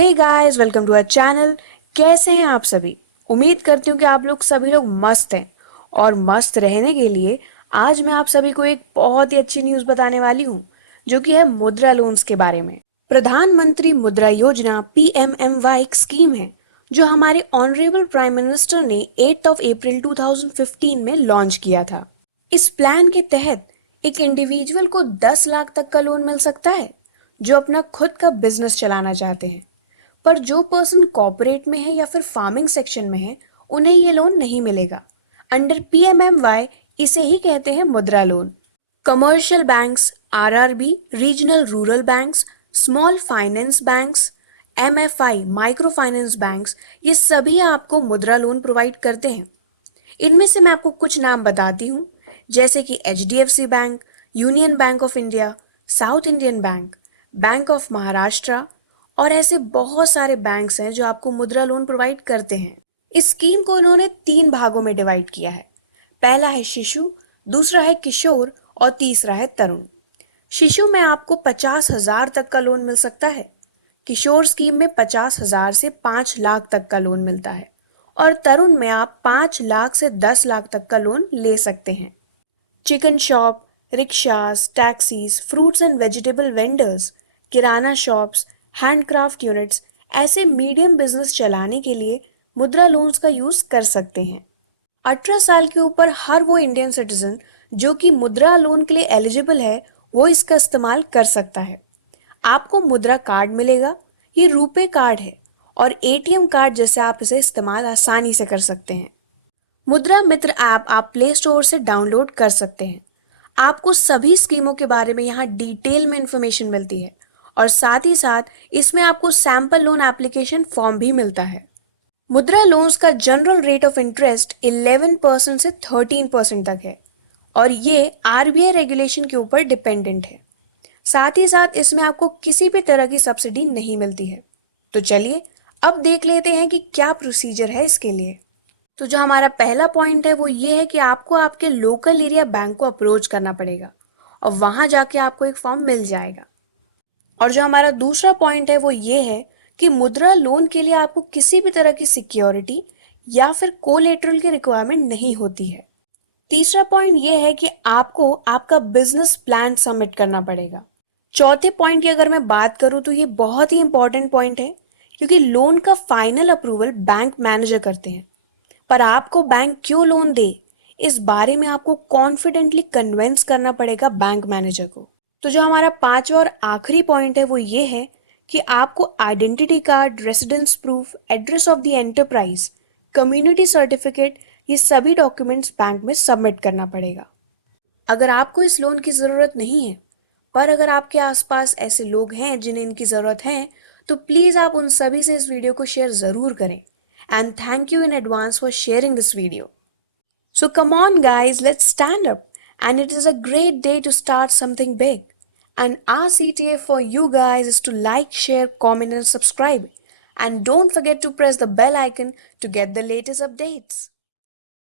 Hey guys, welcome to our channel. कैसे हैं आप सभी? उम्मीद करती हूँ कि आप लोग सभी लोग मस्त हैं। और मस्त रहने के लिए आज मैं आप सभी को एक बहुत ही अच्छी न्यूज़ बताने वाली हूँ, जो कि है मुद्रा लोन्स के बारे में। प्रधानमंत्री मुद्रा योजना PMMY एक स्कीम है जो हमारे ऑनरेबल प्राइम मिनिस्टर ने 8 अप्रैल 2015 में लॉन्च किया था। इस प्लान के तहत एक इंडिविजुअल को 10 लाख तक का लोन मिल सकता है जो अपना खुद का बिजनेस चलाना चाहते हैं। पर जो पर्सन कॉर्पोरेट में है या फिर फार्मिंग सेक्शन में है, उन्हें ये लोन नहीं मिलेगा। अंडर PMMY इसे ही कहते हैं मुद्रा loan. Commercial banks, RRB, regional rural banks, small finance banks, MFI, micro finance banks, ये सभी आपको मुद्रा लोन प्रोवाइड करते हैं। इनमें से मैं आपको कुछ नाम बताती हूँ, जैसे कि HDFC bank, union bank of India, south Indian bank, bank of Maharashtra और ऐसे बहुत सारे बैंक्स हैं जो आपको मुद्रा लोन प्रोवाइड करते हैं। इस स्कीम को उन्होंने 3 भागों में डिवाइड किया है। पहला है शिशु, दूसरा है किशोर और तीसरा है तरुण। शिशु में आपको 50,000 तक का लोन मिल सकता है। किशोर स्कीम में 50,000 से 5 लाख तक का लोन मिलता है और तरुण में आप 5 लाख से 10 लाख तक का लोन ले सकते हैं। Chicken shop, rickshaws, taxis, fruits and vegetable vendors, kirana shops, handcraft units, ऐसे मीडियम बिजनेस चलाने के लिए मुद्रा लोन्स का यूज कर सकते हैं। 18 साल के ऊपर हर वो इंडियन सिटीजन जो कि मुद्रा लोन के लिए एलिजिबल है, वो इसका इस्तेमाल कर सकता है। आपको मुद्रा कार्ड मिलेगा। ये रुपे कार्ड है और ATM कार्ड जैसे आप इसे इस्तेमाल आसानी से कर सकते हैं। मुद्रा मित्र ऐप आप प्ले स्टोर से डाउनलोड कर सकते हैं। आपको सभी स्कीमों के बारे में यहाँ डिटेल में इंफॉर्मेशन मिलती है और साथ ही साथ इसमें आपको सैंपल लोन एप्लीकेशन फॉर्म भी मिलता है। मुद्रा लोन्स का जनरल रेट ऑफ इंटरेस्ट 11% से 13% तक है और ये RBI रेगुलेशन के ऊपर डिपेंडेंट है। साथ ही साथ इसमें आपको किसी भी तरह की सब्सिडी नहीं मिलती है। तो चलिए अब देख लेते हैं कि क्या प्रोसीजर है इसके लिए। तो जो हमारा पहला पॉइंट है वो ये है कि आपको आपके लोकल एरिया बैंक को अप्रोच करना पड़ेगा और वहां जाके आपको एक फॉर्म मिल जाएगा। और जो हमारा दूसरा पॉइंट है वो ये है कि मुद्रा लोन के लिए आपको किसी भी तरह की सिक्योरिटी या फिर कोलेटरल की रिक्वायरमेंट नहीं होती है। तीसरा पॉइंट ये है कि आपको आपका बिजनेस प्लान सबमिट करना पड़ेगा। चौथे पॉइंट की अगर मैं बात करूं तो ये बहुत ही इंपॉर्टेंट पॉइंट है, क्योंकि लोन का फाइनल अप्रूवल बैंक मैनेजर करते हैं। पर आपको बैंक क्यों लोन दे, इस बारे में आपको कॉन्फिडेंटली कन्विंस करना पड़ेगा बैंक मैनेजर को। तो जो हमारा पांचवा और आखिरी पॉइंट है वो ये है कि आपको identity card, residence proof, address of the enterprise, community certificate, ये सभी डॉक्यूमेंट्स बैंक में सबमिट करना पड़ेगा। अगर आपको इस लोन की ज़रूरत नहीं है, पर अगर आपके आसपास ऐसे लोग हैं जिन्हें इनकी ज़रूरत है, तो प्लीज़ आप उन सभी से इस वीडियो को शेयर ज़रूर करें। And thank you in advance for sharing this video. So come on guys, let's stand up. And it is a great day to start something big. And our CTA for you guys is to like, share, comment and subscribe. And don't forget to press the bell icon to get the latest updates.